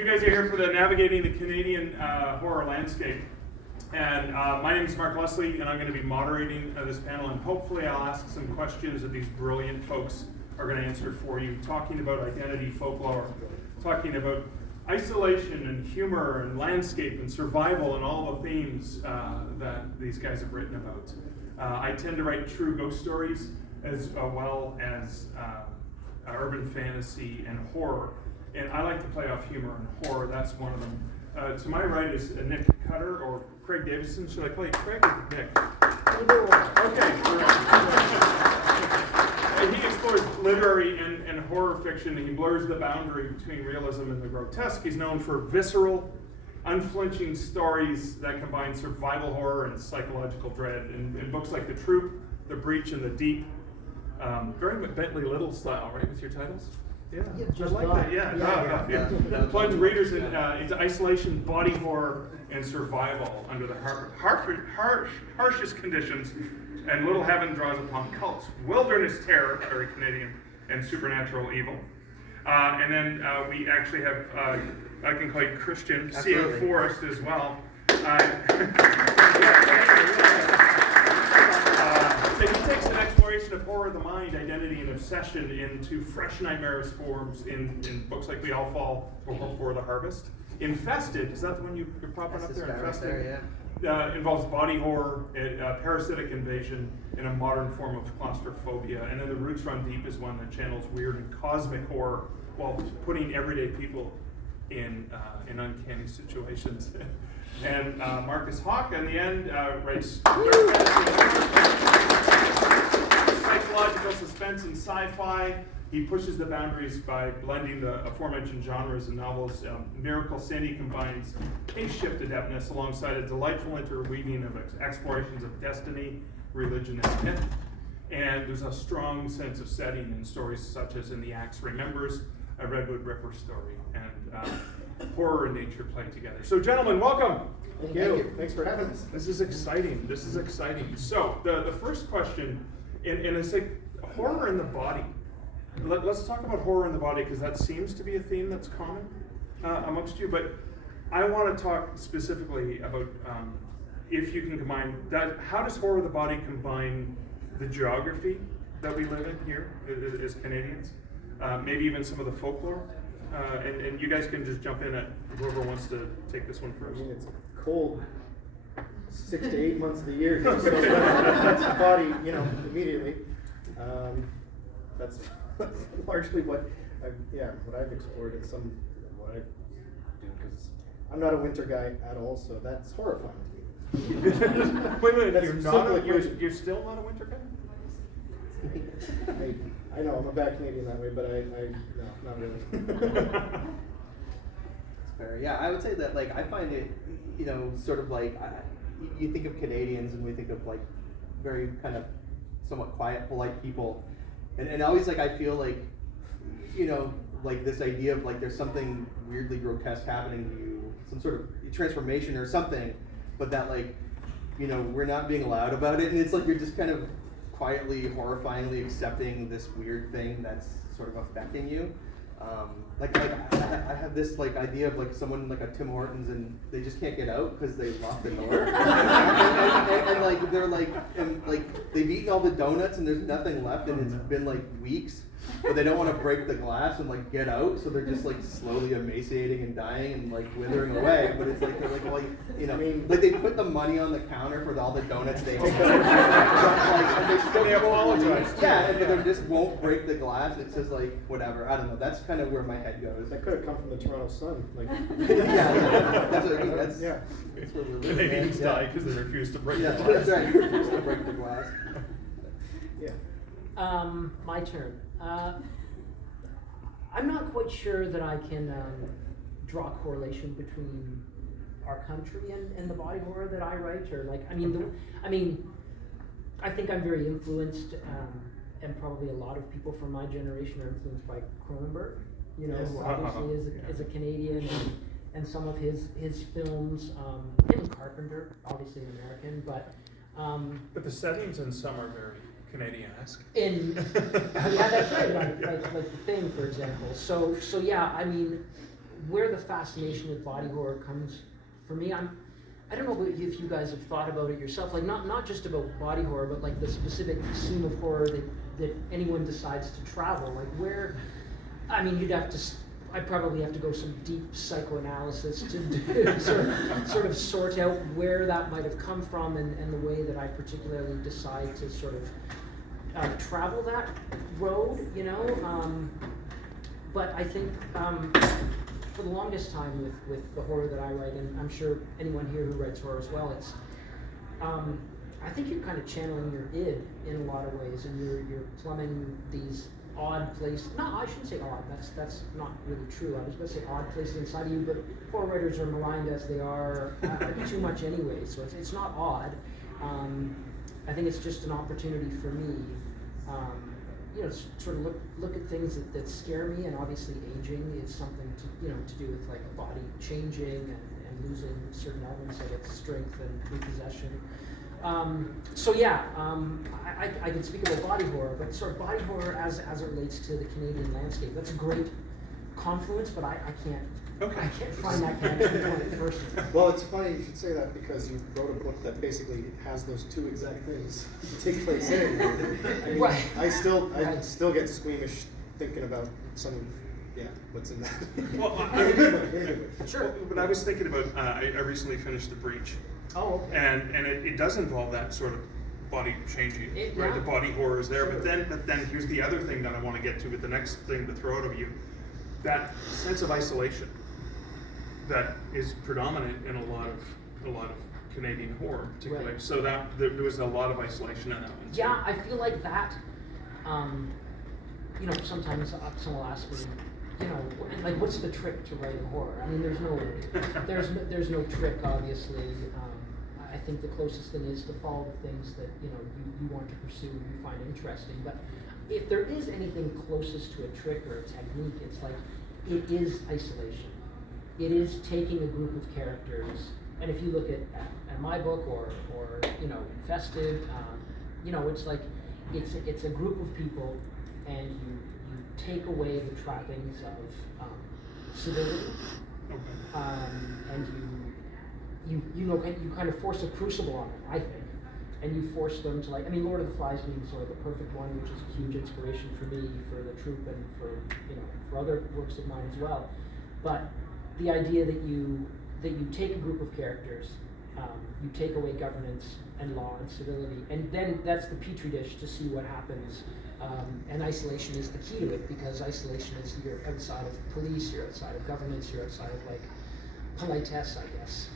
You guys are here for the Navigating the Canadian Horror Landscape. And my name is Mark Leslie, and I'm going to be moderating this panel, and hopefully I'll ask some questions that these brilliant folks are going to answer for you, talking about identity, folklore, talking about isolation and humor and landscape and survival and all the themes that these guys have written about. I tend to write true ghost stories as well as urban fantasy and horror. And I like to play off humor and horror. That's one of them. To my right is Nick Cutter or Craig Davison. Should I call you Craig or Nick? Okay. He explores literary and horror fiction. He blurs the boundary between realism and the grotesque. He's known for visceral, unflinching stories that combine survival horror and psychological dread. In books like The Troop, The Breach, and The Deep. Very Bentley Little style, right, with your titles? Yeah, I like that. Yeah. Plunge readers into isolation, body horror, and survival under the harshest conditions, and Little Heaven draws upon cults, wilderness terror, very Canadian, and supernatural evil. And then we actually have, I can call you Christian, C.O. Forrest as well. So he takes an exploration of horror of the mind, identity, and obsession into fresh nightmarish forms in books like The All Fall or Hope for the Harvest. Infested, is that the one you're propping up there? Infested? Right there, involves body horror, parasitic invasion, and a modern form of claustrophobia. And then The Roots Run Deep is one that channels weird and cosmic horror while putting everyday people in uncanny situations. And Marcus Hawk, in the end, writes psychological suspense and sci-fi. He pushes the boundaries by blending the aforementioned genres in novels. Miracle City combines pace-shift adeptness alongside a delightful interweaving of explorations of destiny, religion, and myth. And there's a strong sense of setting in stories such as In the Axe Remembers, a Redwood Ripper story, and horror and nature play together. So, gentlemen, welcome. Thank you. Thanks for having us. This is exciting. So, the first question, and it's like horror in the body. Let's talk about horror in the body, because that seems to be a theme that's common amongst you. But I want to talk specifically about if you can combine that. How does horror of the body combine the geography that we live in here as Canadians? Maybe even some of the folklore. And you guys can just jump in at whoever wants to take this one first. I mean, it's cold 6 to 8 months of the year, so that's the body, immediately. That's largely what I've explored and some what I do, because I'm not a winter guy at all, so that's horrifying to me. Wait, you're still not a winter guy? I know, I'm a bad Canadian that way, but no, not really. That's fair. Yeah, I would say that, I find it, sort of you think of Canadians and we think of, very kind of somewhat quiet, polite people. And always, I feel this idea of, there's something weirdly grotesque happening to you, some sort of transformation or something, but that, we're not being allowed about it. And it's you're just kind of quietly, horrifyingly accepting this weird thing that's sort of affecting you. I have this idea of someone a Tim Hortons, and they just can't get out because they locked the door. and they're they've eaten all the donuts and there's nothing left, and it's been weeks, but they don't want to break the glass and get out, so they're just slowly emaciating and dying and withering away. But it's they put the money on the counter for all the donuts they take out, and they still apologize. Yeah, and they just won't break the glass. It's just whatever. I don't know. That's kind of where my head goes. That could have come from the Toronto Sun. Yeah. That's what I mean. That's where we're living. They need to die because they refuse to break the glass. That's right. They refuse to break the glass. Yeah. My turn. I'm not quite sure that I can draw a correlation between our country and the body horror that I write, or I think I'm very influenced, and probably a lot of people from my generation are influenced by Cronenberg. Who obviously is a Canadian, and some of his films. Him and Carpenter, obviously an American, but the settings in some are very Canadian-esque. Yeah, that's right. Like The Thing, for example. So yeah, where the fascination with body horror comes for me, I don't know if you guys have thought about it yourself, like not just about body horror, but like the specific scene of horror that anyone decides to travel, like where, I mean, I'd probably have to go some deep psychoanalysis to do, sort of sort out where that might have come from and the way that I particularly decide to sort of travel that road, you know. But I think for the longest time with the horror that I write, and I'm sure anyone here who writes horror as well, it's I think you're kind of channeling your id in a lot of ways, and you're plumbing these odd places. No, I shouldn't say odd. That's not really true. I was going to say odd places inside of you, but horror writers are maligned as they are too much anyway. So it's not odd. I think it's just an opportunity for me, you know, sort of look at things that scare me, and obviously aging is something to do with like a body changing and losing certain elements of its strength and repossession. So yeah, I can speak about body horror, but sort of body horror as it relates to the Canadian landscape. That's a great confluence, but I can't find that connection point personally. Well, it's funny you should say that because you wrote a book that basically has those two exact things take place in it. I mean, Right. I still get squeamish thinking about some of what's in that. Well, in a good way, in a good way. Sure. But I was thinking about, I recently finished The Breach. Oh, okay. And it does involve that sort of body changing, right? Yeah. The body horror is there, Sure. but then here's the other thing that I want to get to with the next thing to throw out of you, that sense of isolation that is predominant in a lot of Canadian horror, particularly. Right. So that there was a lot of isolation in that one. Yeah, I feel like that. You know, sometimes someone will ask me, you know, like, what's the trick to writing horror? I mean, there's no trick, obviously. I think the closest thing is to follow the things that you want to pursue and you find interesting. But if there is anything closest to a trick or a technique, it's like it is isolation. It is taking a group of characters, and if you look at my book or Infested, it's like it's a group of people, and you take away the trappings of civility, and you kind of force a crucible on them, I think, and you force them to, like, I mean, Lord of the Flies being sort of the perfect one, which is a huge inspiration for me, for the troupe, and for other works of mine as well. But the idea that you take a group of characters, you take away governance and law and civility, and then that's the petri dish to see what happens. And isolation is the key to it, because isolation is you're outside of police, you're outside of governance, you're outside of like politesse, I guess.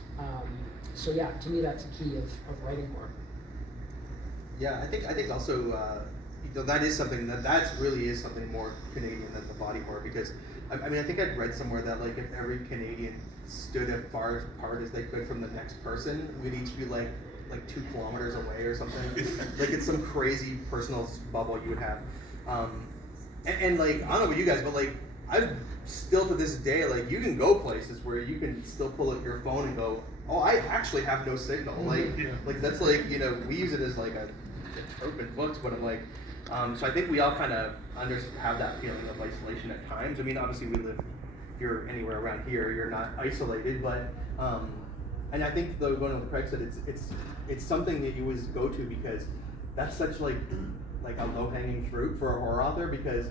So yeah, to me that's a key of writing horror. Yeah, I think also that is something that really is something more Canadian than the body horror, because I mean I think I'd read somewhere that like if every Canadian stood as far apart as they could from the next person, we'd each be like 2 kilometers away or something. Like it's some crazy personal bubble you would have. And like I don't know about you guys, but like I've still to this day, like you can go places where you can still pull out your phone and go, oh, I actually have no signal. Like that's like, we use it as like a trope in books, but I'm like, so I think we all kind of have that feeling of isolation at times. I mean, obviously we live, if you're anywhere around here, you're not isolated, but and I think though, going to what Craig said, it's something that you always go to because that's such like a low-hanging fruit for a horror author, because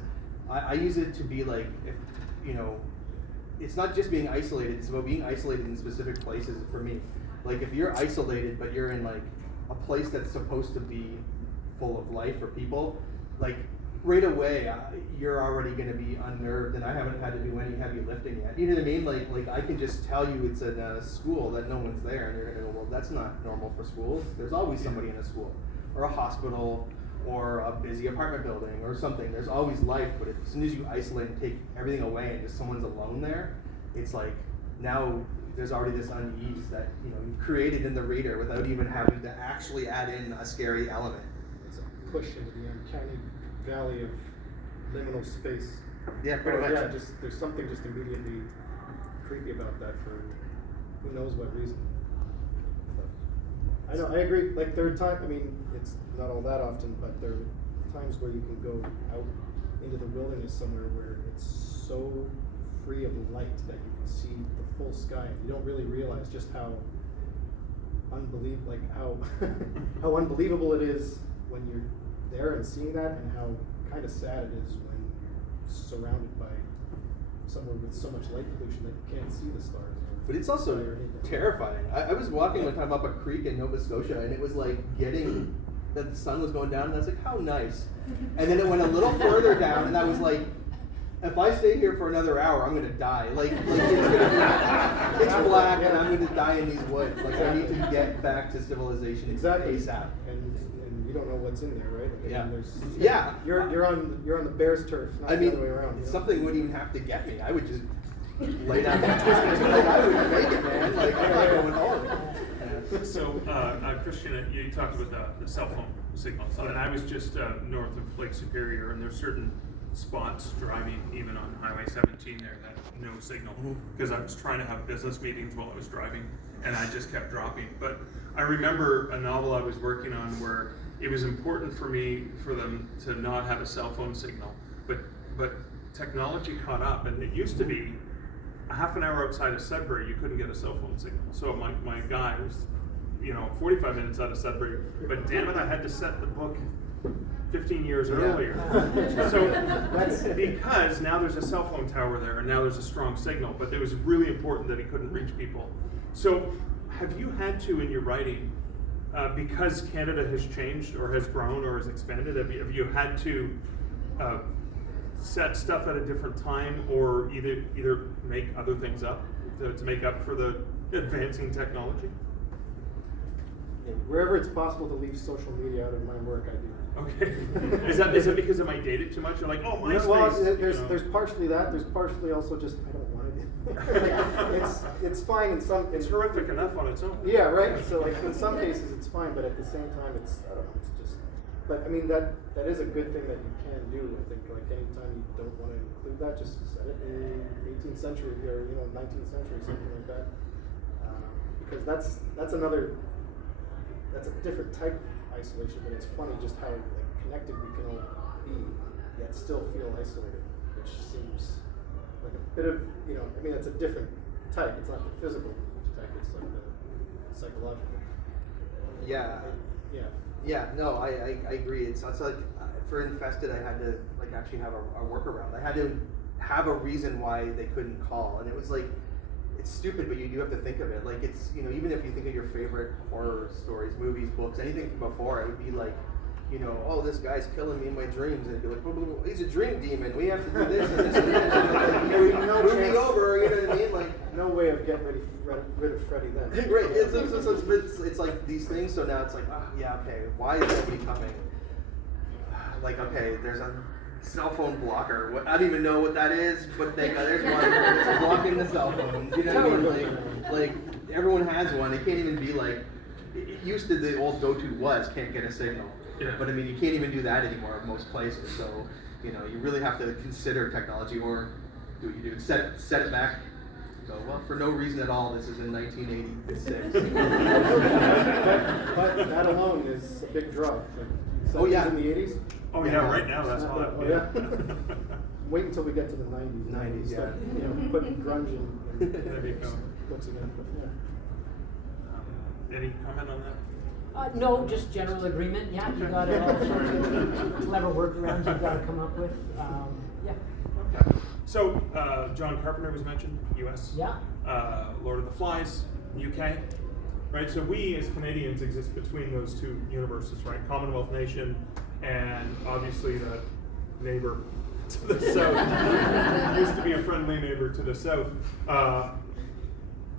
I use it to be like, if it's not just being isolated, it's about being isolated in specific places for me. Like if you're isolated but you're in like a place that's supposed to be full of life or people, like right away you're already going to be unnerved, and I haven't had to do any heavy lifting yet. You know what I mean? Like I can just tell you it's in a school that no one's there, and you're going to go, well, that's not normal for schools. There's always somebody in a school or a hospital or a busy apartment building or something. There's always life, but as soon as you isolate and take everything away and just someone's alone there, it's like now there's already this unease that you created in the reader without even having to actually add in a scary element. It's a push into the uncanny valley of liminal space. Yeah, pretty much. Yeah, there's something just immediately creepy about that for who knows what reason. But I know, I agree. Like there are times, I mean, it's not all that often, but there are times where you can go out into the wilderness somewhere where it's so free of light that you can see the full sky. You don't really realize just how how unbelievable it is when you're there and seeing that, and how kind of sad it is when you're surrounded by somewhere with so much light pollution that you can't see the stars. But it's also terrifying. I was walking one time up a creek in Nova Scotia, and it was like getting that the sun was going down, and I was like, how nice. And then it went a little further down, and I was like, if I stay here for another hour, I'm gonna die. Like it's gonna be, it's black, and I'm gonna die in these woods. Like I need to get back to civilization ASAP. And you don't know what's in there, right? Yeah. You're on the bear's turf, not the other way around. You know? Something wouldn't even have to get me. I would just lay down and twist it. Like I would make it, man. Like I'm not going home. So, Christian, you talked about the cell phone signals, and I was just north of Lake Superior, and there's certain spots driving even on Highway 17 there that no signal, because I was trying to have business meetings while I was driving, and I just kept dropping. But I remember a novel I was working on where it was important for them to not have a cell phone signal, but technology caught up, and it used to be a half an hour outside of Sudbury you couldn't get a cell phone signal. So my guy was 45 minutes out of Sudbury, but damn it, I had to set the book 15 years earlier. So that's because now there's a cell phone tower there, and now there's a strong signal, but it was really important that he couldn't reach people. So have you had to, in your writing, because Canada has changed or has grown or has expanded, have you had to set stuff at a different time, or either make other things up to make up for the advancing technology? Wherever it's possible to leave social media out of my work, I do. Okay. Is it because it might date it too much? You're like, oh, MySpace. Well, there's partially that. There's partially also just I don't want it. It's fine in some. It's horrific enough on its own. Yeah, right. So like in some cases it's fine, but at the same time I don't know. It's just. But I mean that is a good thing that you can do. I think like anytime you don't want to include that, just set it in 18th century or 19th century, something like that. Because that's a different type of isolation, but it's funny just how connected we can all be, yet still feel isolated, which seems like a bit of, it's a different type. It's not the physical type, it's like the psychological. Yeah. Yeah, no, I agree. It's like, for Infested, I had to actually have a workaround. I had to have a reason why they couldn't call, and it was like, it's stupid, but you do have to think of it. Like it's, even if you think of your favorite horror stories, movies, books, anything from before, it would be like, oh, this guy's killing me in my dreams, and it'd be like, blah, blah, blah, he's a dream demon. We have to do this and this and that. Moving over, you know what I mean? Like no way of getting rid of Freddy then. Right. It's like these things. So now it's like, yeah, okay. Why is nobody coming? Like, okay, there's a cell phone blocker. I don't even know what that is, but there's one that's blocking the cell phones. You know what I mean? Like everyone has one. It can't even be like it used to. The old go-to was can't get a signal. Yeah. But I mean, you can't even do that anymore at most places. So you really have to consider technology, or do what you do. Set it back. Go, well, for no reason at all. This is in 1986. but that alone is a big draw. Oh yeah. In the 80s. Oh yeah, right now that's all that. Oh yeah. Wait until we get to the 90s. 90s, yeah. Start, putting grunge in There you go. books again. But yeah. Any comment on that? No, just general agreement. Yeah, you got all sorts of clever workarounds you've got to come up with. Yeah. Okay. So John Carpenter was mentioned, U.S. Yeah. Lord of the Flies, UK. Right. So we as Canadians exist between those two universes, right? Commonwealth nation, and obviously the neighbor to the south. Used to be a friendly neighbor to the south.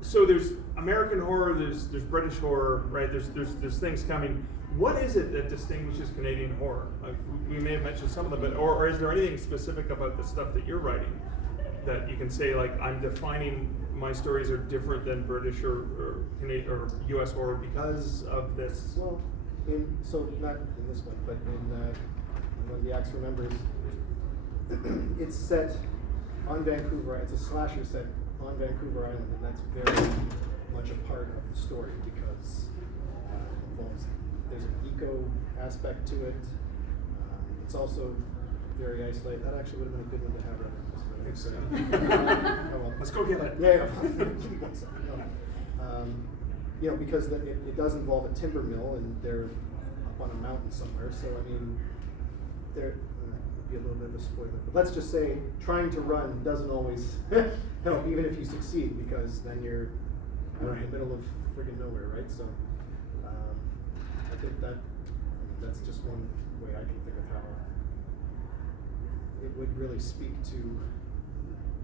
So there's American horror, there's British horror, right? There's things coming. What is it that distinguishes Canadian horror? We may have mentioned some of them, but or is there anything specific about the stuff that you're writing that you can say, like, I'm defining my stories are different than British or Canadian or U.S. horror because of this? Well, so not in this one, but in When the Axe Remembers, it's set on Vancouver. It's a slasher set on Vancouver Island, and that's very much a part of the story because there's an eco aspect to it. It's also very isolated. That actually would have been a good one to have right now. So, Let's go get it. Yeah. Give me 1 second. No. You know, because it does involve a timber mill, and they're up on a mountain somewhere. So I mean, there would be a little bit of a spoiler. But let's just say trying to run doesn't always help, even if you succeed, because then you're out in the middle of friggin' nowhere, right? So I think that's just one way I can think of how it would really speak to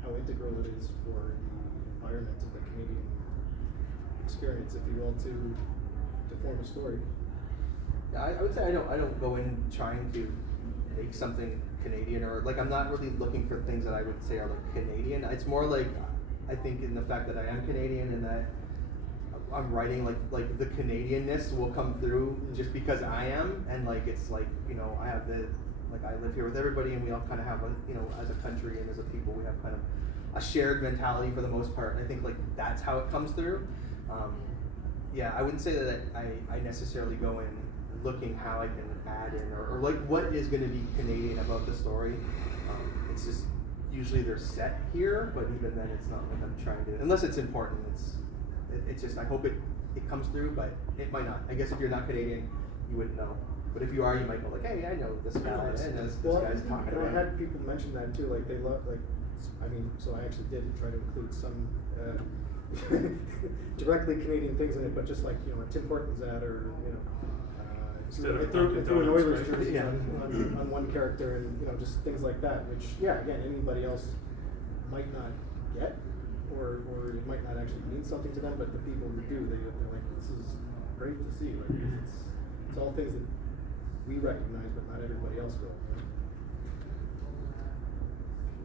how integral it is for the environment of the Canadian experience, if you will, to form a story. Yeah, I would say I don't go in trying to make something Canadian, or like I'm not really looking for things that I would say are like Canadian. It's more like I think in the fact that I am Canadian and that I'm writing like the Canadianness will come through just because I am, and like it's like, you know, I have the like I live here with everybody, and we all kind of have a, you know, as a country and as a people, we have kind of a shared mentality for the most part. And I think like that's how it comes through. Yeah, I wouldn't say that I necessarily go in looking how I can add in or like what is going to be Canadian about the story. It's just usually they're set here, but even then it's not like I'm trying to, unless it's important. It's just I hope it comes through, but it might not. I guess if you're not Canadian, you wouldn't know. But if you are, you might go like, hey, I know this guy, and this guy's talking about. I had people mention that too, like they love, like, I mean, so I actually did try to include some directly Canadian things in it, but just like, you know, a Tim Hortons ad, or, you know, threw an Oilers jersey on one character, and, you know, just things like that, which, yeah, again, anybody else might not get, or it might not actually mean something to them, but the people who do, they're like, this is great to see. Like, it's all things that we recognize, but not everybody else will. Right?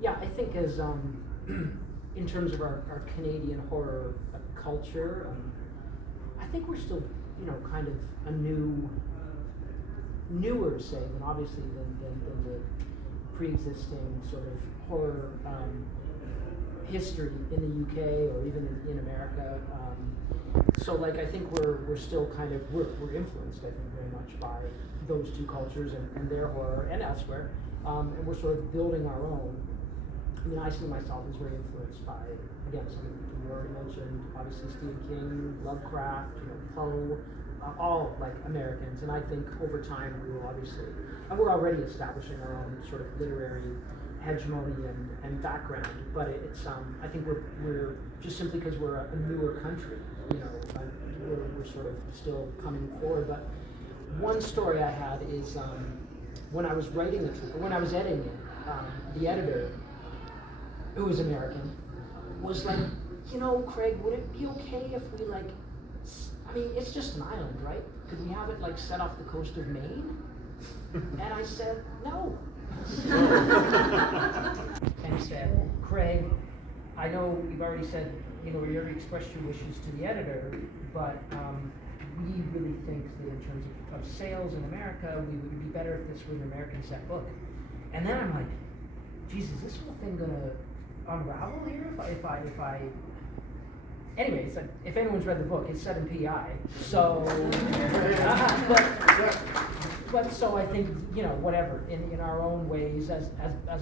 Yeah, I think as in terms of our Canadian horror culture, I think we're still, you know, kind of a newer, say, than obviously than the pre-existing sort of horror history in the UK or even in America. So like I think we're still kind of we're influenced, I think, very much by those two cultures and their horror and elsewhere, and we're sort of building our own. I mean, I see myself as very influenced by, again, some of the people you already mentioned, obviously Stephen King, Lovecraft, you know, Poe, all like Americans, and I think over time we will obviously, and we're already establishing our own sort of literary hegemony and background, but it's I think we're just simply because we're a newer country, you know, we're sort of still coming forward. But one story I had is when I was writing when I was editing it, the editor, who was American, was like, you know, Craig, would it be okay if we like, I mean, it's just an island, right? Could we have it like set off the coast of Maine? And I said, no. And said, Craig, I know you've already said, you know, you already expressed your wishes to the editor, but we really think that in terms of sales in America, we would be better if this were an American set book. And then I'm like, geez, is this whole thing gonna unravel here if I anyways, if anyone's read the book, it's set in PI, so but so I think, you know, whatever, in our own ways as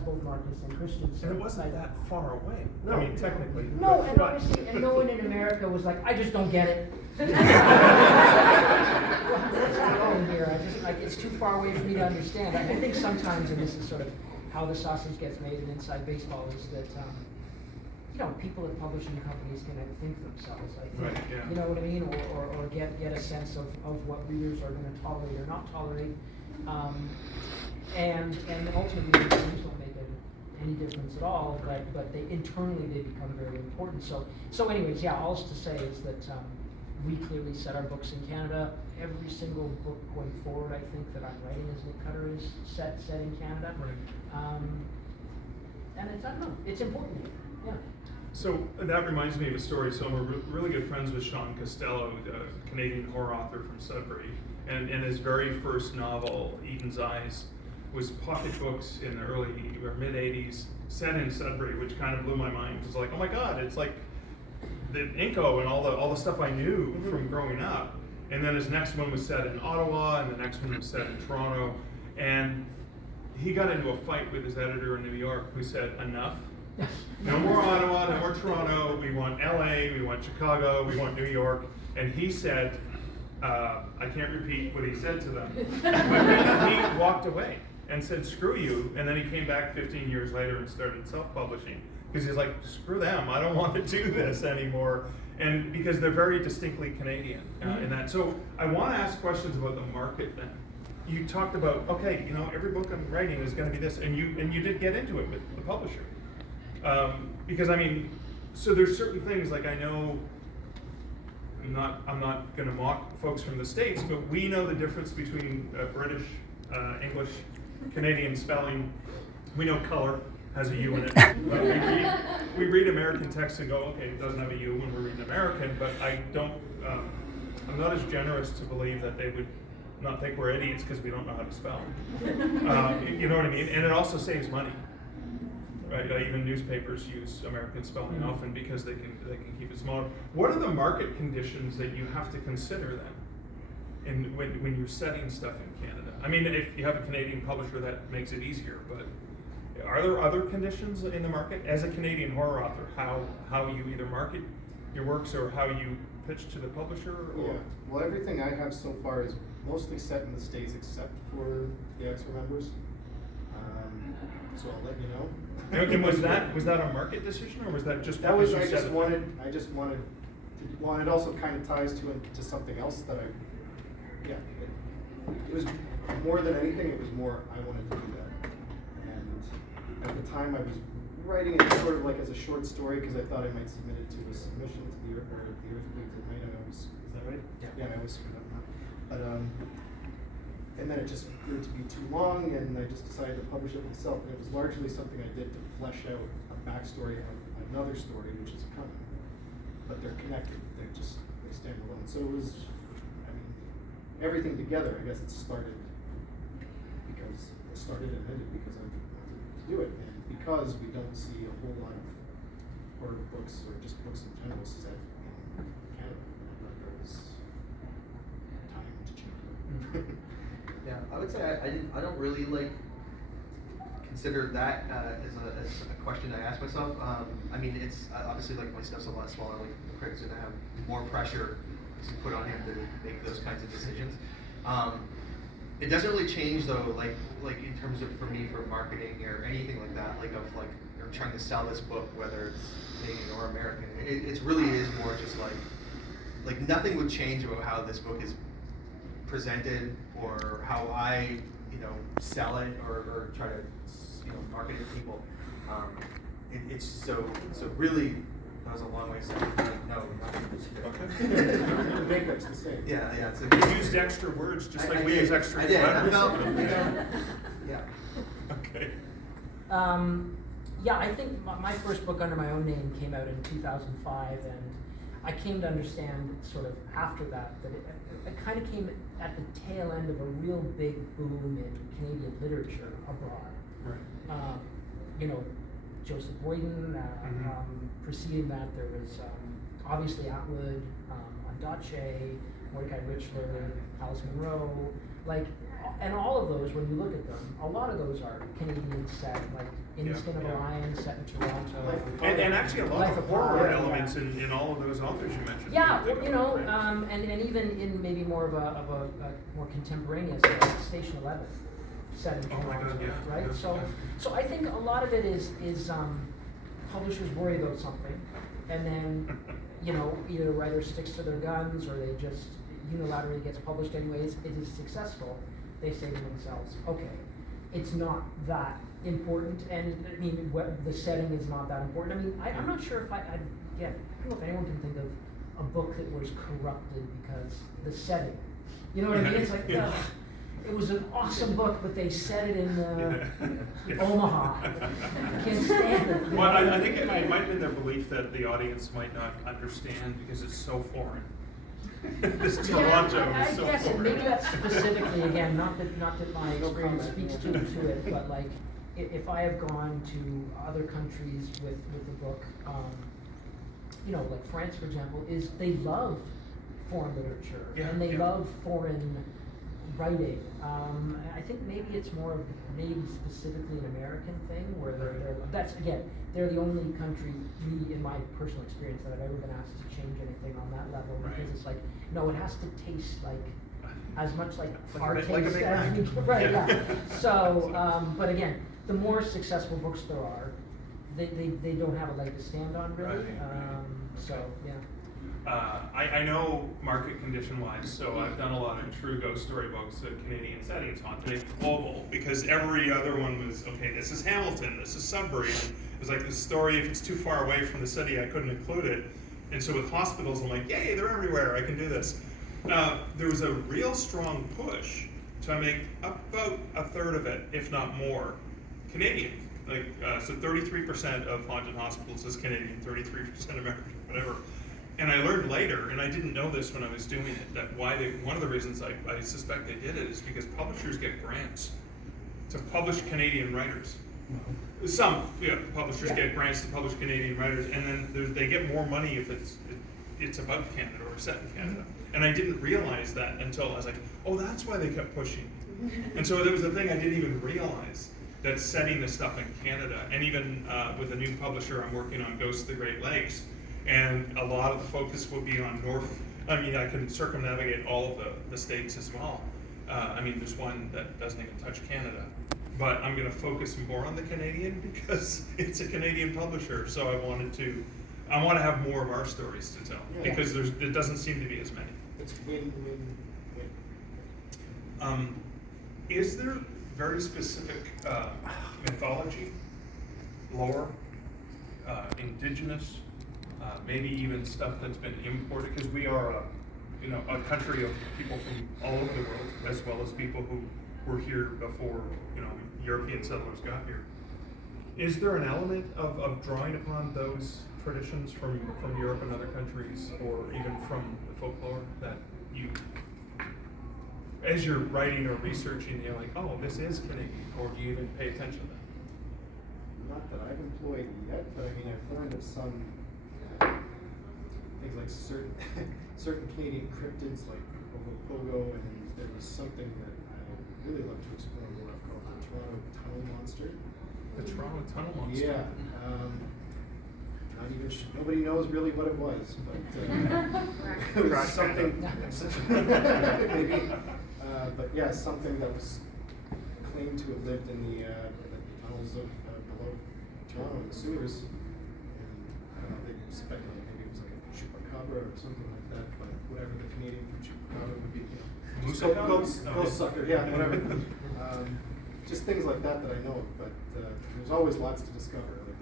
both Marcus and Christian said. And it wasn't that far away. No. I mean, technically. No, and obviously, and no one in America was like, I just don't get it. What's happening here? I just like, it's too far away for me to understand. I think sometimes, and this is sort of how the sausage gets made in inside baseball, is that you know, people at publishing companies can think themselves, I think. Right, yeah. You know what I mean? Or get a sense of what readers are going to tolerate or not tolerate. And ultimately the reviews don't make any difference at all, but they internally they become very important. So anyways, yeah, all to say is that we clearly set our books in Canada. Every single book going forward, I think, that I'm writing as Nick Cutter is set in Canada. Right. And it's, I don't know, it's important. Yeah. So that reminds me of a story. So we're really good friends with Sean Costello, the Canadian horror author from Sudbury. And his very first novel, Eden's Eyes, was pocketbooks in the early or mid 80s, set in Sudbury, which kind of blew my mind. It was like, oh my God, it's like the Inco and all the stuff I knew from growing up. And then his next one was set in Ottawa, and the next one was set in Toronto. And he got into a fight with his editor in New York, who said, enough. No more Ottawa, no more Toronto, we want LA, we want Chicago, we want New York. And he said, I can't repeat what he said to them, but he walked away and said, screw you. And then he came back 15 years later and started self-publishing. Because he's like, screw them, I don't want to do this anymore. And because they're very distinctly Canadian in that. So I want to ask questions about the market then. You talked about, okay, every book I'm writing is going to be this, and you did get into it with the publisher. Because so there's certain things, like I know, I'm not going to mock folks from the States, but we know the difference between British, English, Canadian spelling. We know color has a U in it. But we read American text and go, okay, it doesn't have a U when we're reading American, but I'm not as generous to believe that they would not think we're idiots because we don't know how to spell. You know what I mean? And it also saves money. Right? Even newspapers use American spelling often because they can keep it smaller. What are the market conditions that you have to consider then when you're setting stuff in Canada? I mean, if you have a Canadian publisher, that makes it easier, but are there other conditions in the market? As a Canadian horror author, how you either market your works or how you pitch to the publisher? Or? Yeah, well, everything I have so far is mostly set in the States except for the extra members. So I'll let you know. And was that a market decision, or was that just that was because I just wanted to, well, it also kind of ties to something else that it was more than anything, it was more I wanted to do that. And at the time I was writing it sort of like as a short story because I thought I might submit it to a submission to the Earthquake at night. Is that right? Yeah, I always screwed up now. But and then it just grew to be too long, and I just decided to publish it myself. And it was largely something I did to flesh out a backstory of another story, which is coming. But they're connected. They stand alone. So it was, everything together. I guess it started and ended because I wanted to do it, and because we don't see a whole lot of horror books or just books in general set in Canada. There was time to change. Yeah, I would say I don't really consider that as a question I ask myself. It's obviously my stuff's a lot smaller. The critic's gonna have more pressure to put on him to make those kinds of decisions. It doesn't really change though, like in terms of for me for marketing or anything like that. Or trying to sell this book, whether it's Canadian or American. It really is more just like nothing would change about how this book is presented or how I sell it or try to market it to people. It's so really that was a long way of saying no, not gonna do it. The makeup's the same. Yeah. You used extra words just like we use extra I did. letters. Yeah. Okay. Yeah, I think my first book under my own name came out in 2005, and I came to understand sort of after that it kind of came at the tail end of a real big boom in Canadian literature abroad. Right. Joseph Boyden, preceding that there was obviously Atwood, Ondaatje, Mordecai Richler, Alice Munro, and all of those, when you look at them, a lot of those are Canadian set, like In the Skin of a Lion, set in Toronto. And actually a lot of horror elements in all of those authors you mentioned. Yeah, and even in maybe more of a more contemporaneous, Station 11, set in Toronto, God, yeah. right? Yeah. So I think a lot of it is publishers worry about something, and then either a writer sticks to their guns or they just unilaterally gets published anyways. It is successful. They say to themselves, okay, it's not that important, and the setting is not that important. I'm not sure if I don't know if anyone can think of a book that was corrupted because the setting. You know what I mean? It's like, ugh, it was an awesome book, but they set it in Omaha. I can't stand it. Well, I think it might have been their belief that the audience might not understand because it's so foreign. This Toronto is so guess foreign. maybe that's specifically, again, not that my experience speaks to it, but if I have gone to other countries with the book, like France, for example, they love foreign literature, and they love foreign writing. I think maybe it's more of maybe specifically an American thing where they're the only country, in my personal experience, that I've ever been asked to change anything on that level, because Right. it's like, no, it has to taste like as much like Like our a taste Big as Mac. right, Yeah. yeah. So, but again, the more successful books there are, they don't have a leg to stand on really. Right. So yeah. I know market condition wise, so I've done a lot of true ghost story books of Canadian settings on to make it global, because every other one was, okay, this is Hamilton, this is Sudbury. It was like this story, if it's too far away from the city, I couldn't include it. And so with hospitals, I'm like, yay, they're everywhere, I can do this. There was a real strong push to make about a third of it, if not more, Canadian. Like, so 33% of haunted hospitals is Canadian, 33% American, whatever. And I learned later, and I didn't know this when I was doing it, that one of the reasons I suspect they did it is because publishers get grants to publish Canadian writers. Some publishers get grants to publish Canadian writers, and then they get more money if it's about Canada or set in Canada. And I didn't realize that until I was like, oh, that's why they kept pushing. And so there was a thing I didn't even realize, that setting the stuff in Canada, and even with a new publisher, I'm working on Ghosts of the Great Lakes. And a lot of the focus will be on I can circumnavigate all of the states as well. There's one that doesn't even touch Canada. But I'm going to focus more on the Canadian because it's a Canadian publisher. So I want to have more of our stories to tell, because there doesn't seem to be as many. It's win-win-win. Is there very specific mythology, lore, indigenous, maybe even stuff that's been imported, because we are a country of people from all over the world, as well as people who were here before European settlers got here. Is there an element of drawing upon those traditions from Europe and other countries, or even from the folklore, that you, as you're writing or researching, you're like, oh, this is Canadian, or do you even pay attention to that? Not that I've employed yet, but I've learned of some things like certain Canadian cryptids like Ogopogo, and there was something that I really love to explore more of called the Toronto Tunnel Monster. The Toronto Tunnel Monster. Yeah. Not even nobody knows really what it was, but it was Crash something. Maybe, but yeah, something that was claimed to have lived in the tunnels of below Toronto, the sewers. And they speculate maybe it was like a chupacabra or something like that, but whatever the Canadian for chupacabra would be, ghost sucker, yeah, whatever. Just things like that I know of, but there's always lots to discover. Like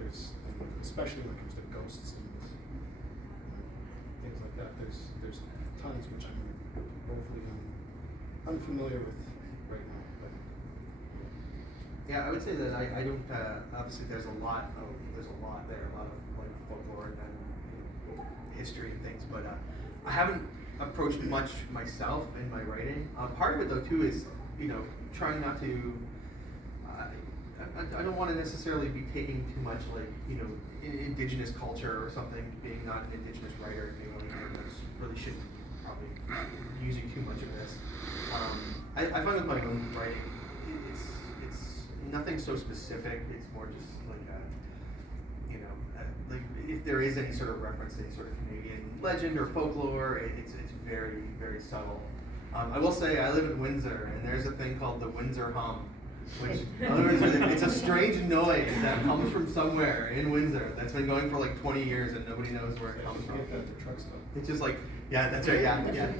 especially when it comes to ghosts and things like that. There's tons which I'm woefully unfamiliar with right now. But yeah, I would say that I don't. Obviously, there's a lot there, a lot of like folklore and history and things. But I haven't approached much myself in my writing. Part of it though too is trying not to. I don't want to necessarily be taking too much like indigenous culture or something. Being not an indigenous writer, really shouldn't probably using too much of this. I find with my own writing, it's nothing so specific. It's more just like like if there is any sort of reference to any sort of Canadian legend or folklore, it's very, very subtle. I will say I live in Windsor, and there's a thing called the Windsor hum, which in other words, it's a strange noise that comes from somewhere in Windsor that's been going for like 20 years and nobody knows where it comes from. get that at the truck stop. It's just like, yeah, that's right, yeah.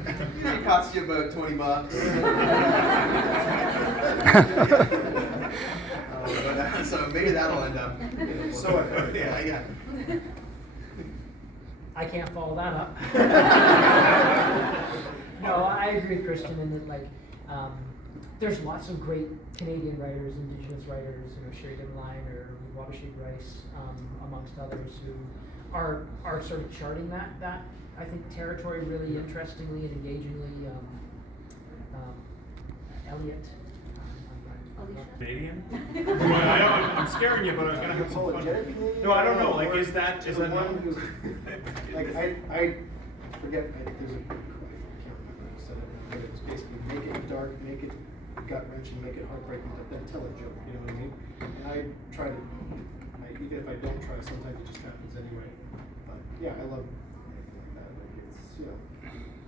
It costs you about $20. So maybe that'll end up. So I've heard. Yeah. I can't follow that up. No, I agree with Christian in that there's lots of great Canadian writers, Indigenous writers, Sheridan Lyne or Watershade Rice, amongst others, who are sort of charting that I think territory really interestingly and engagingly. Elliot. Canadian? I'm scaring you, but I'm gonna have some fun. No, I don't know. Like, is that one who's like I forget. There's a I can't remember who said it. but it was basically make it dark, make it gut-wrenching, make it heartbreaking, but then tell a joke, you know what I mean? And I try to, even if I don't try, sometimes it just happens anyway. But yeah, I love anything like that. Like it's, you know,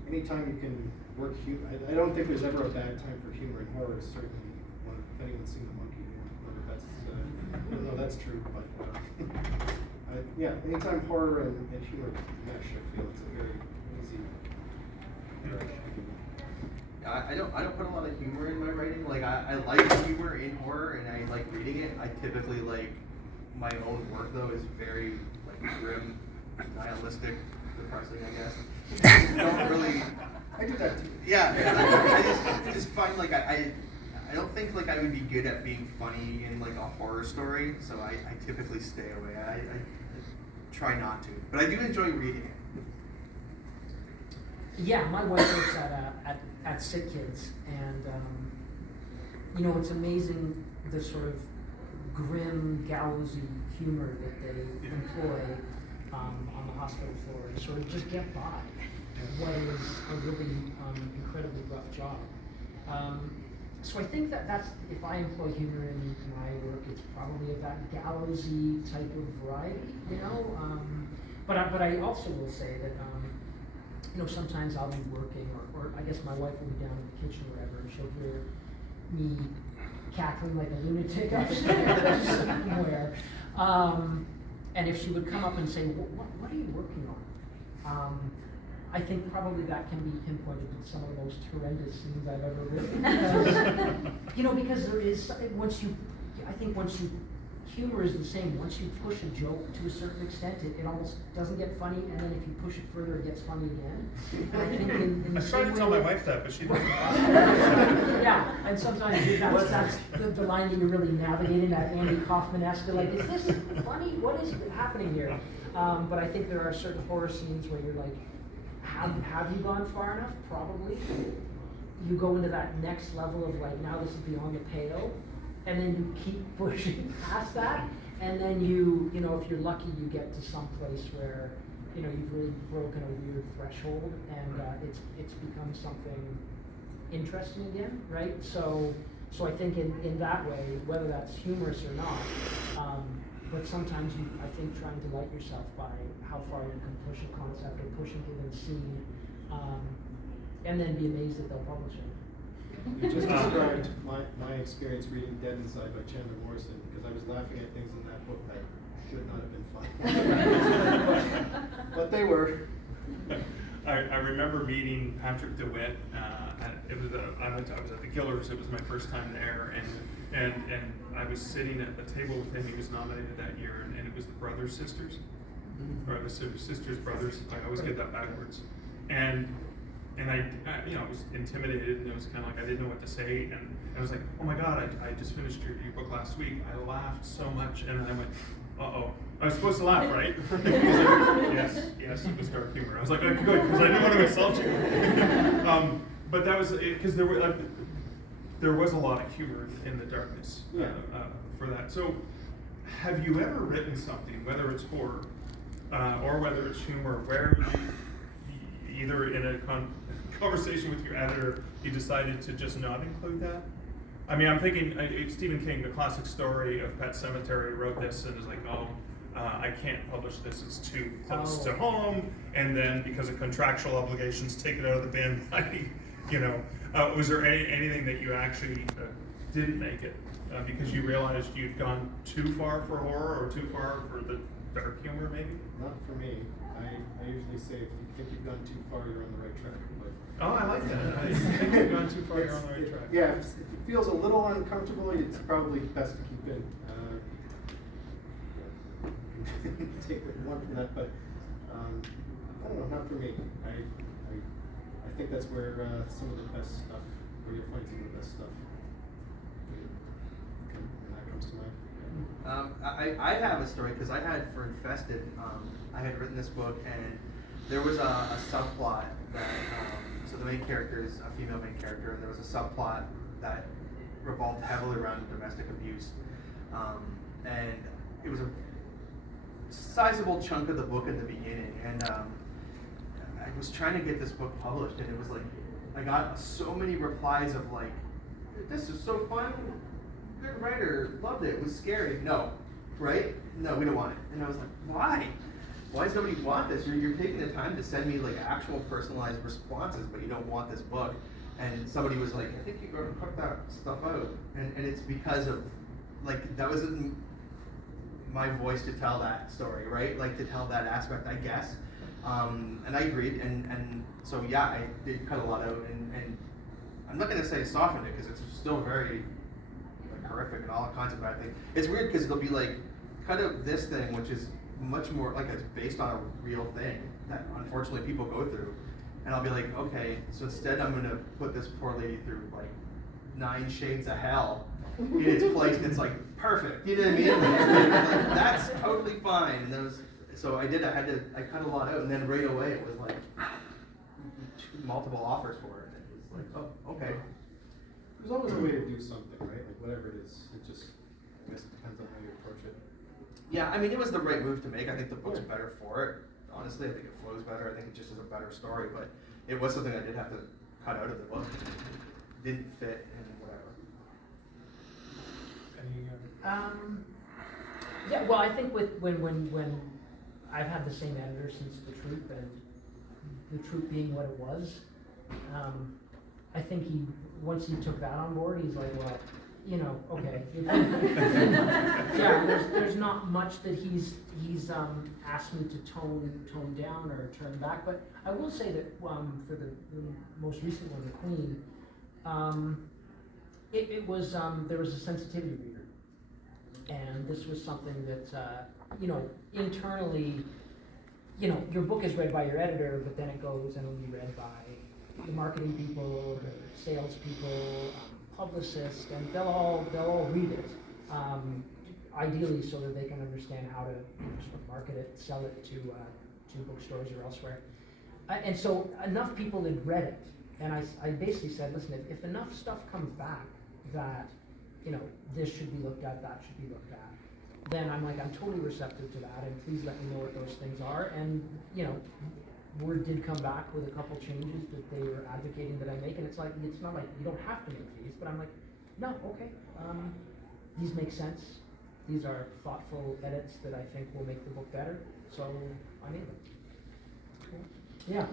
anytime you can work humor, I don't think there's ever a bad time for humor in horror, certainly when, if anyone's seen The Monkey, whether that's, I don't know that's true, but yeah, anytime horror and humor mesh, I feel it's a very easy direction. I don't put a lot of humor in my writing. Like I like humor in horror and I like reading it. I typically like my own work though is very like grim, nihilistic, depressing, I guess. Don't really. I do that too. Yeah, I just find like I don't think like I would be good at being funny in like a horror story, so I typically stay away. I try not to, but I do enjoy reading it. Yeah, my wife works at Sick Kids, and you know, it's amazing the sort of grim, gallowsy humor that they employ on the hospital floor to sort of just get by what is a really incredibly rough job. So I think that's, if I employ humor in my work, it's probably of that gallowsy type of variety, you know. But I also will say that you know, sometimes I'll be working, or I guess my wife will be down in the kitchen or whatever, and she'll hear me cackling like a lunatic upstairs somewhere. And if she would come up and say, what are you working on? I think probably that can be pinpointed to some of the most horrendous scenes I've ever written. Because, you know, because there is, humor is the same. Once you push a joke to a certain extent, it almost doesn't get funny, and then if you push it further, it gets funny again. And I think in the I tried to tell my wife that, but she didn't. Yeah, and sometimes that's the line that you're really navigating, that Andy Kaufman-esque, like, is this funny? What is happening here? But I think there are certain horror scenes where you're like, have you gone far enough? Probably. You go into that next level of like, now this is beyond the pale, and then you keep pushing past that, and then you know, if you're lucky, you get to some place where, you know, you've really broken a weird threshold, and it's become something interesting again, right? So I think in that way, whether that's humorous or not, but sometimes I think trying to light yourself by how far you can push a concept or push a given scene, and then be amazed that they'll publish it. You just described my experience reading Dead Inside by Chandler Morrison, because I was laughing at things in that book that should not have been funny. but they were. I remember meeting Patrick DeWitt. I was at the Killers. It was my first time there, and I was sitting at the table with him. He was nominated that year, and it was the Brothers Sisters, or the Sisters Brothers. I always get that backwards. And I you know, I was intimidated, and it was kind of like I didn't know what to say, and I was like, oh my God, I just finished your book last week. I laughed so much, and then I went, uh-oh. I was supposed to laugh, right? He was like, yes, it was dark humor. I was like, good, because I didn't want to insult you. But that was, because there was a lot of humor in the darkness for that. So have you ever written something, whether it's horror or whether it's humor, where you, either in a conversation with your editor, you decided to just not include that? I mean, I'm thinking Stephen King, the classic story of Pet Sematary, wrote this and is like, I can't publish this, it's too close to home, and then because of contractual obligations, take it out of the bin. You know, was there anything that you actually didn't make it because you realized you'd gone too far for horror or too far for the dark humor, maybe? Not for me. I usually say, if you think you've gone too far, you're on the right track. But oh, I like that. If you think you've gone too far, you're on the right track. Yeah, if it feels a little uncomfortable, it's probably best to keep in. Take one from that, but I don't know, not for me. I think that's where some of the best stuff, where you'll find some of the best stuff. When that comes to mind. I have a story, because I had, for Infested, I had written this book, and there was a subplot that, so the main character is a female main character, and there was a subplot that revolved heavily around domestic abuse. And it was a sizable chunk of the book at the beginning, and I was trying to get this book published, and it was like I got so many replies of like, this is so fun, good writer, loved it, was scary. No, right? No, we don't want it. And I was like, why? Why does nobody want this? You're taking the time to send me like actual personalized responses, but you don't want this book. And somebody was like, I think you gotta cut that stuff out. And it's because of, like, that wasn't my voice to tell that story, right? Like, to tell that aspect, I guess. And I agreed, and so yeah, I did cut a lot out, and I'm not gonna say softened it, because it's still very like horrific and all kinds of bad things. It's weird, because it'll be like, cut out this thing, which is much more, like, it's based on a real thing that unfortunately people go through. And I'll be like, okay, so instead I'm gonna put this poor lady through like 9 shades of hell in its place, and it's like perfect. You know what I mean? Like, that's totally fine. And those, so I cut a lot out, and then right away it was like multiple offers for it. And it was like, oh, okay. There's always a way to do something, right? Like whatever it is, it just, I guess, depends on how you approach it. Yeah, I mean, it was the right move to make. I think the book's better for it. Honestly, I think it flows better. I think it just is a better story, but it was something I did have to cut out of the book. It didn't fit and whatever. Yeah, well, I think with when I've had the same editor since The Troop, and The Troop being what it was, I think once he took that on board, he's like, well, you know, okay. Yeah, there's not much that he's asked me to tone down or turn back, but I will say that for the most recent one, The Queen, it was there was a sensitivity reader, and this was something that you know, internally, you know, your book is read by your editor, but then it goes and will be read by the marketing people, the sales people, publicists, and they'll all read it, ideally so that they can understand how to sort of market it, sell it to bookstores or elsewhere. And so enough people had read it, and I basically said, listen, if enough stuff comes back that, you know, this should be looked at, that should be looked at, then I'm totally receptive to that, and please let me know what those things are. And, you know, word did come back with a couple changes that they were advocating that I make, and it's not like you don't have to make these, but I'm like, no, okay, these make sense. These are thoughtful edits that I think will make the book better, so I made them. Yeah.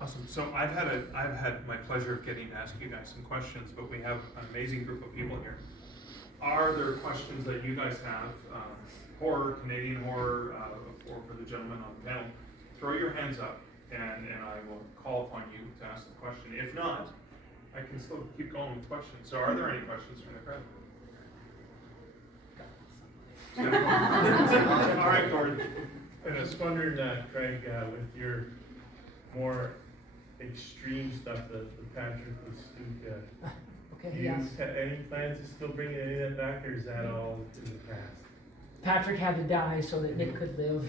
Awesome. So I've had my pleasure of getting to ask you guys some questions, but we have an amazing group of people here. Are there questions that you guys have, horror, Canadian horror, or for the gentleman on the panel? Throw your hands up, and I will call upon you to ask the question. If not, I can still keep going with questions. So are there any questions from the crowd? All right, Gordon. And I was wondering, Craig, with your more extreme stuff, the Patrick with Stuka, Okay, do you yes. have any plans of still bringing any of that back, or is that all in the past? Patrick had to die so that Nick could live.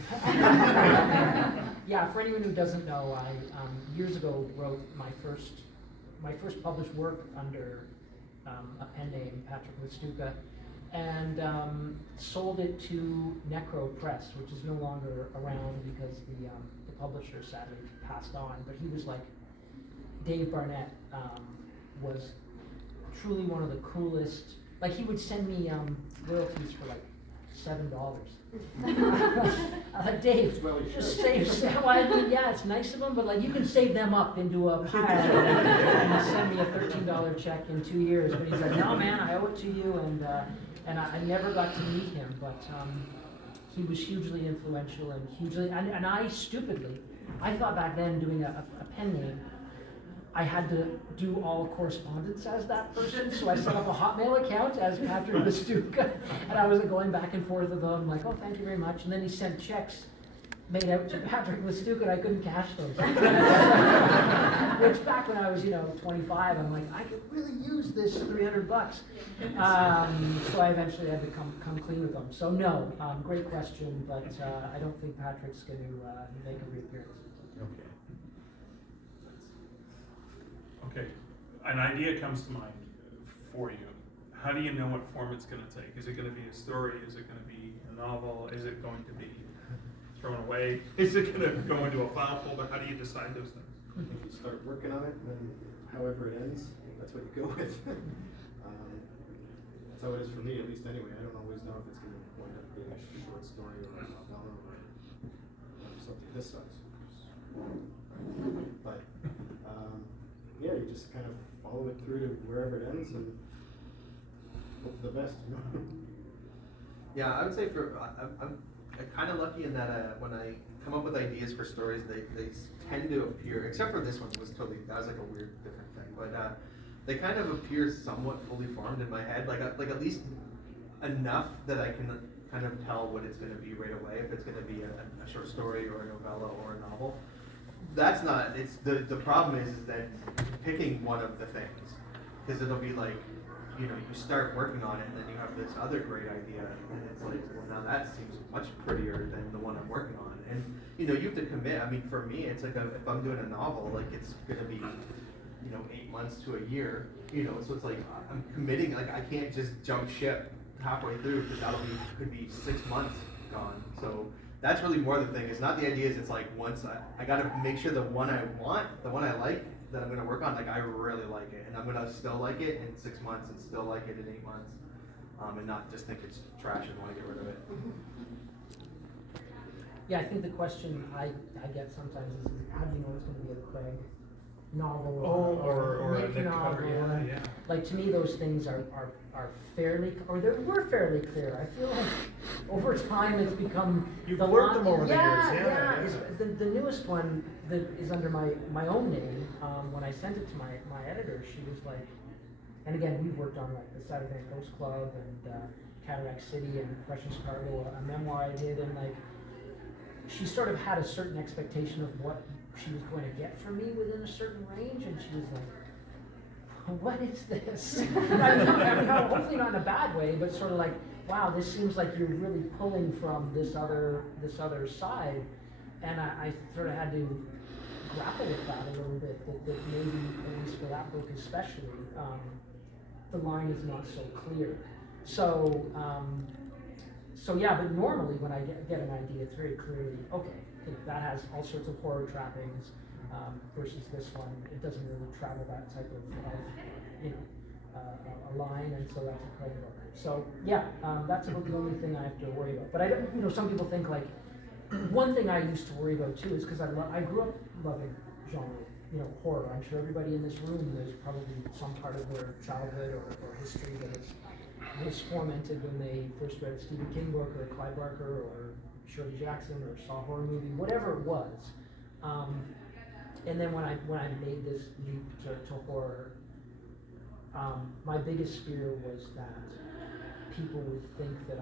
Yeah, for anyone who doesn't know, I years ago wrote my first published work under a pen name, Patrick Stuka, and sold it to Necro Press, which is no longer around because the publisher sadly passed on. But he was like, Dave Barnett was truly one of the coolest. Like, he would send me royalties for like $7. Dave, just save. Well, I mean, yeah, it's nice of him, but like, you can save them up into a pile and send me a $13 check in 2 years. But he's like, no, man, I owe it to you, and I never got to meet him, but he was hugely influential and hugely. And I stupidly, I thought back then doing a pen name, I had to do all correspondence as that person, so I set up a Hotmail account as Patrick Stuka, and I was going back and forth with him, like, oh, thank you very much, and then he sent checks made out to Patrick Stuka, and I couldn't cash those. Which back when I was, 25, I'm like, I could really use this $300. So I eventually had to come clean with them. So no, great question, but I don't think Patrick's going to make a reappearance. Okay. Okay, an idea comes to mind for you. How do you know what form it's going to take? Is it going to be a story? Is it going to be a novel? Is it going to be thrown away? Is it going to go into a file folder? How do you decide those things? I think you start working on it, and then however it ends, that's what you go with. That's how it is for me, at least anyway. I don't always know if it's going to wind up being a short story or a novella or something this size. But yeah, you just kind of follow it through to wherever it ends and hope for the best. You know? Yeah, I would say I'm kind of lucky in that when I come up with ideas for stories, they tend to appear, except for this one that was like a weird different thing, but they kind of appear somewhat fully formed in my head, like at least enough that I can kind of tell what it's going to be right away, if it's going to be a short story or a novella or a novel. That's not, it's the problem is that picking one of the things, because it'll be like, you know, you start working on it and then you have this other great idea and it's like, well, now that seems much prettier than the one I'm working on. And, you know, you have to commit. I mean, for me, it's like if I'm doing a novel, like it's going to be, you know, 8 months to a year, you know, so it's like I'm committing, like I can't just jump ship halfway through because could be 6 months gone. So that's really more the thing. It's not the ideas, it's like once I got to make sure the one I want, the one I like, that I'm going to work on, like I really like it, and I'm going to still like it in 6 months and still like it in 8 months, and not just think it's trash and want to get rid of it. Yeah, I think the question I get sometimes is how do you know it's going to be a Craig novel or a Nick Nick novel? Carter, yeah. Like to me, those things are fairly, or they were fairly clear. I feel like over time it's become You've the worked line- them over the yeah, years, yeah. It's- The newest one that is under my own name. When I sent it to my editor, she was like, and again, we've worked on like the Saturday Night Ghost Club and Cataract City and Precious Cargo, a memoir I did, and like she sort of had a certain expectation of what she was going to get from me within a certain range, and she was like, what is this? I mean, hopefully not in a bad way, but sort of like, wow, this seems like you're really pulling from this other side, and I sort of had to grapple with that a little bit, that maybe, at least for that book especially, the line is not so clear. So yeah, but normally when I get an idea, it's very clearly, okay, you know, that has all sorts of horror trappings, versus this one, it doesn't really travel that type of you know, a line, and so that's a Craig book. So yeah, that's about the only thing I have to worry about. But I don't, you know, some people think like, one thing I used to worry about too is because I grew up loving genre, you know, horror. I'm sure everybody in this room, there's probably some part of their childhood or history that was fomented when they first read a Stephen King book or Clive Barker or Shirley Jackson or saw a horror movie, whatever it was. And then when I made this leap to horror, my biggest fear was that people would think that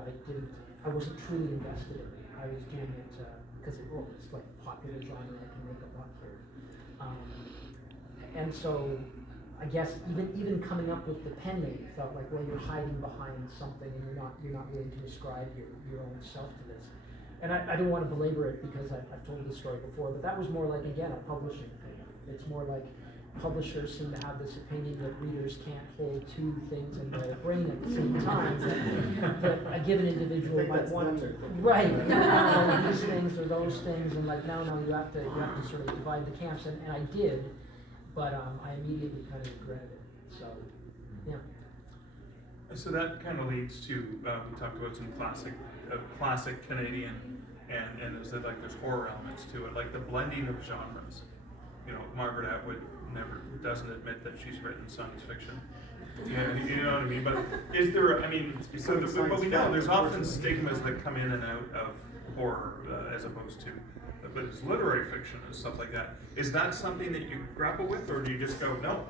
I wasn't truly invested in it. I was doing it because it's like popular genre, I can make a buck here. And so I guess even coming up with the pen name felt like, well, you're hiding behind something and you're not willing to ascribe your own self to this. And I don't want to belabor it because I've told this story before, but that was more like, again, a publishing thing. It's more like publishers seem to have this opinion that readers can't hold two things in their brain at the same time, that a given individual might want to, right, these things or those things, and like, no, you have to sort of divide the camps, and I did, but I immediately kind of regretted it, so, yeah. So that kind of leads to, we talked about some classic Canadian, and there's there's horror elements to it, like the blending of genres. You know, Margaret Atwood doesn't admit that she's written science fiction. Yeah, you know what I mean? But is there, but we know there's often stigmas that come in and out of horror as opposed to, but it's literary fiction and stuff like that. Is that something that you grapple with, or do you just go, no,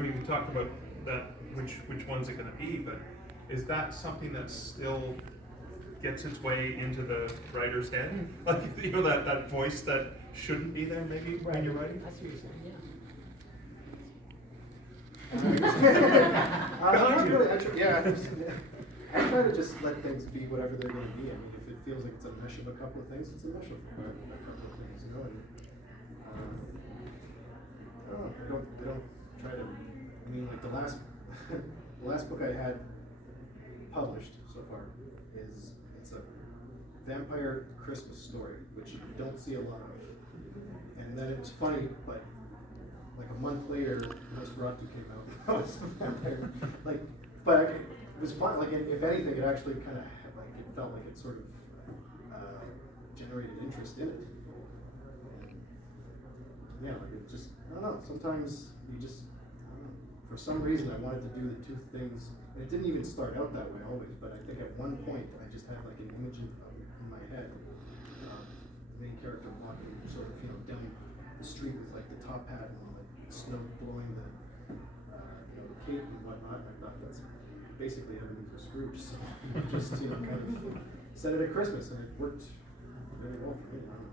we talked about that, which one's it going to be, but is that something that still gets its way into the writer's head? Like, you know, that voice that shouldn't be there maybe when you're writing? I see what you're saying, yeah. Not really, actually, yeah. I try to just let things be whatever they're going to be. I mean, if it feels like it's a mesh of a couple of things, it's a mesh of a couple of things, you know. And, I don't try to. I mean, like the last book I had published so far it's a vampire Christmas story, which you don't see a lot of. And then it was funny, but like a month later, Nosferatu came out. I was a vampire. Like, but it was fun. Like, if anything, it actually kind of like it felt like it sort of generated interest in it. And, yeah, like it just I don't know. Sometimes you just I don't know, for some reason I wanted to do the two things, and it didn't even start out that way always. But I think at one point I just had like an image in my head. The main character walking sort of down the street with like the top hat and like snow blowing the the cape and whatnot. I thought that's basically everything for Scrooge. So just kind of set it at Christmas, and it worked very well for me. I don't know.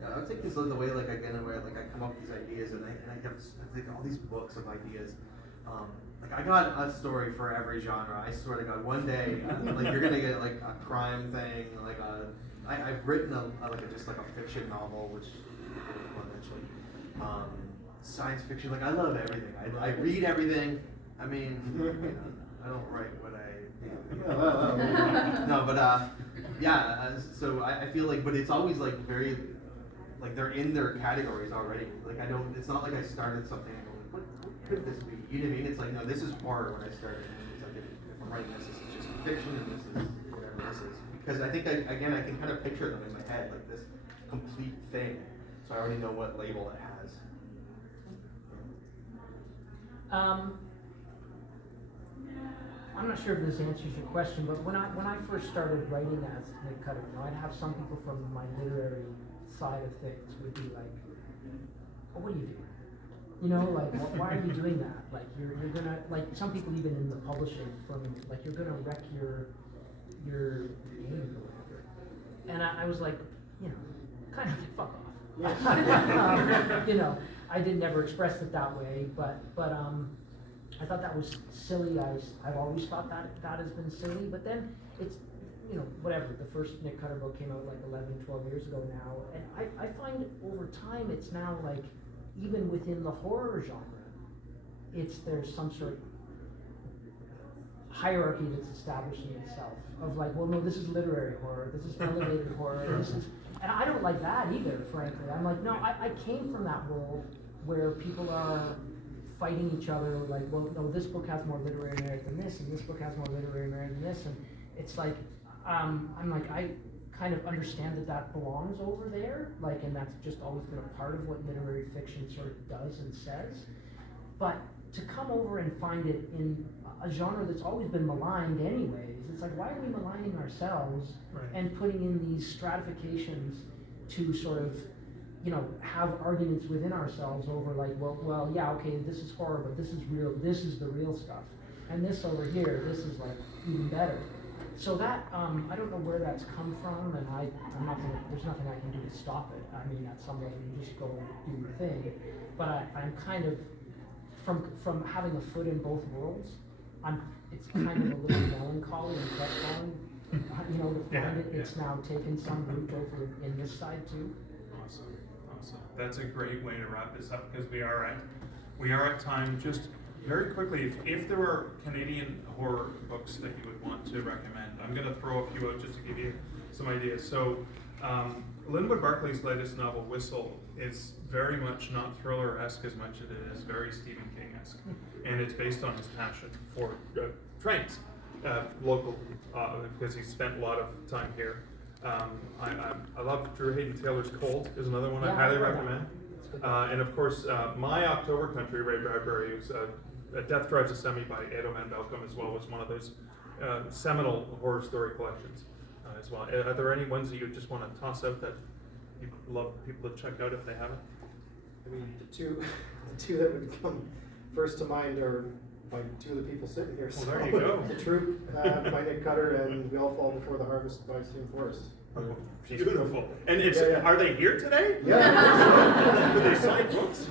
Yeah, I would take this the way like again where like I come up with these ideas and I have like all these books of ideas. Like I got a story for every genre. I swear to God, one day like you're gonna get like a crime thing, like I've written just like a fiction novel, which eventually, science fiction. Like I love everything. I read everything. I mean, I don't write what I. No, but so I feel like, but it's always like very, like they're in their categories already. Like I don't. It's not like I started something and go like, what could this be? You know what I mean? It's like no, this is horror when I started. It's like if I'm writing this is just fiction and this is whatever this is. Because I think, I can kind of picture them in my head, like this complete thing. So I already know what label it has. I'm not sure if this answers your question, but when I first started writing as Nick Cutter, I'd have some people from my literary side of things would be like, oh, what do you do? Like, why are you doing that? Like, you're gonna, like, some people even in the publishing firm, like, you're gonna wreck your name or whatever. And I was like, kind of like, fuck off. I did never express it that way, but I thought that was silly. I've always thought that has been silly, but then it's, whatever. The first Nick Cutter book came out like 11, 12 years ago now, and I find over time it's now like, even within the horror genre, there's some sort of hierarchy that's establishing itself of like, well, no, this is literary horror, this is elevated horror, and I don't like that either, frankly. I'm like, no, I came from that world where people are fighting each other, like, well, no, this book has more literary merit than this, and this book has more literary merit than this, and it's like, I'm like, I kind of understand that belongs over there, like, and that's just always been a part of what literary fiction sort of does and says, but to come over and find it in a genre that's always been maligned anyways, it's like, why are we maligning ourselves and putting in these stratifications to sort of, have arguments within ourselves over like, well, yeah, okay, this is horror, but this is real, this is the real stuff. And this over here, this is like even better. So that, I don't know where that's come from, and there's nothing I can do to stop it. I mean, at some level, you just go do your thing. But I'm kind of, from having a foot in both worlds, it's kind of a little melancholy and crestfallen, to find it's now taken some root over in this side too. Awesome. That's a great way to wrap this up, because we are at time. Just very quickly, if there are Canadian horror books that you would want to recommend, I'm going to throw a few out just to give you some ideas. So, Linwood Barclay's latest novel, Whistle, is very much not thriller-esque as much as it is very Stephen King-esque, and it's based on his passion for trains, local, because he's spent a lot of time here. I love Drew Hayden Taylor's Cold is another one I highly recommend. And of course, My October Country, Ray Bradbury, who's Death Drives a Semi by Edo Van Belkom as well, was one of those seminal horror story collections as well. Are there any ones that you just want to toss out that you'd love people to check out if they haven't? I mean, the two that would come first to mind are by two of the people sitting here. Well, there you go. The Troop by Nick Cutter and We All Fall Before the Harvest by Tim Forrest. Beautiful. And it's are they here today? Yeah. Do they sign books?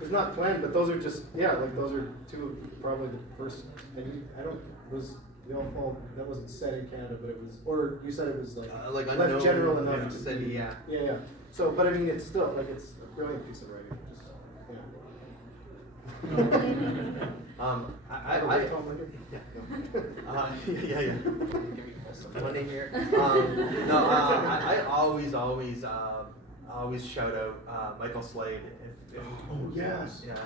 It's not planned, but those are just those are two of probably the first. And We All Fall. That wasn't set in Canada, but it was. Or you said it was like unknown, left general enough to city, yeah. So, but I mean, it's still it's a brilliant piece of writing. Yeah. Give me some money here. I always always shout out Michael Slade. If Oh, yes. Yeah,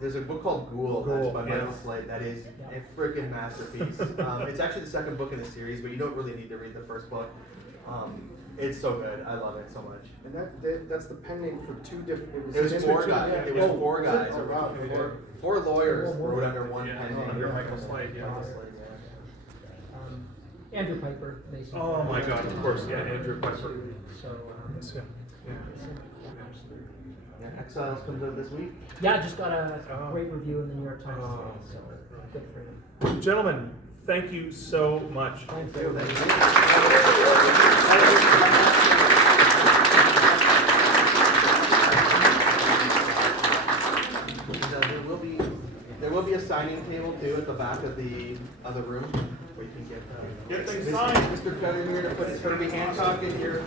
there's a book called Ghoul that's by Michael yes. Slade that is a freaking masterpiece. It's actually the second book in the series, but you don't really need to read the first book. It's so good. I love it so much. And that's the pen name for two different. It was four guys. Yeah. It was four guys. Oh, wow. Four lawyers wrote under one Yeah, pen name. under Michael Slade, yeah. Michael Slade, Andrew Piper, basically. Oh my God, of course, yeah, Andrew Piper. So, Yes, yeah. yeah, Exiles comes out this week. yeah, I just got a Oh. great review in the New York Times Oh. today, so good for him. Gentlemen, thank you so much. Thanks, Thank you. There will be a signing table too at the back of the other room where you can get Get things Mr. signed. Mr. Feather here to put his Herbie Hancock in your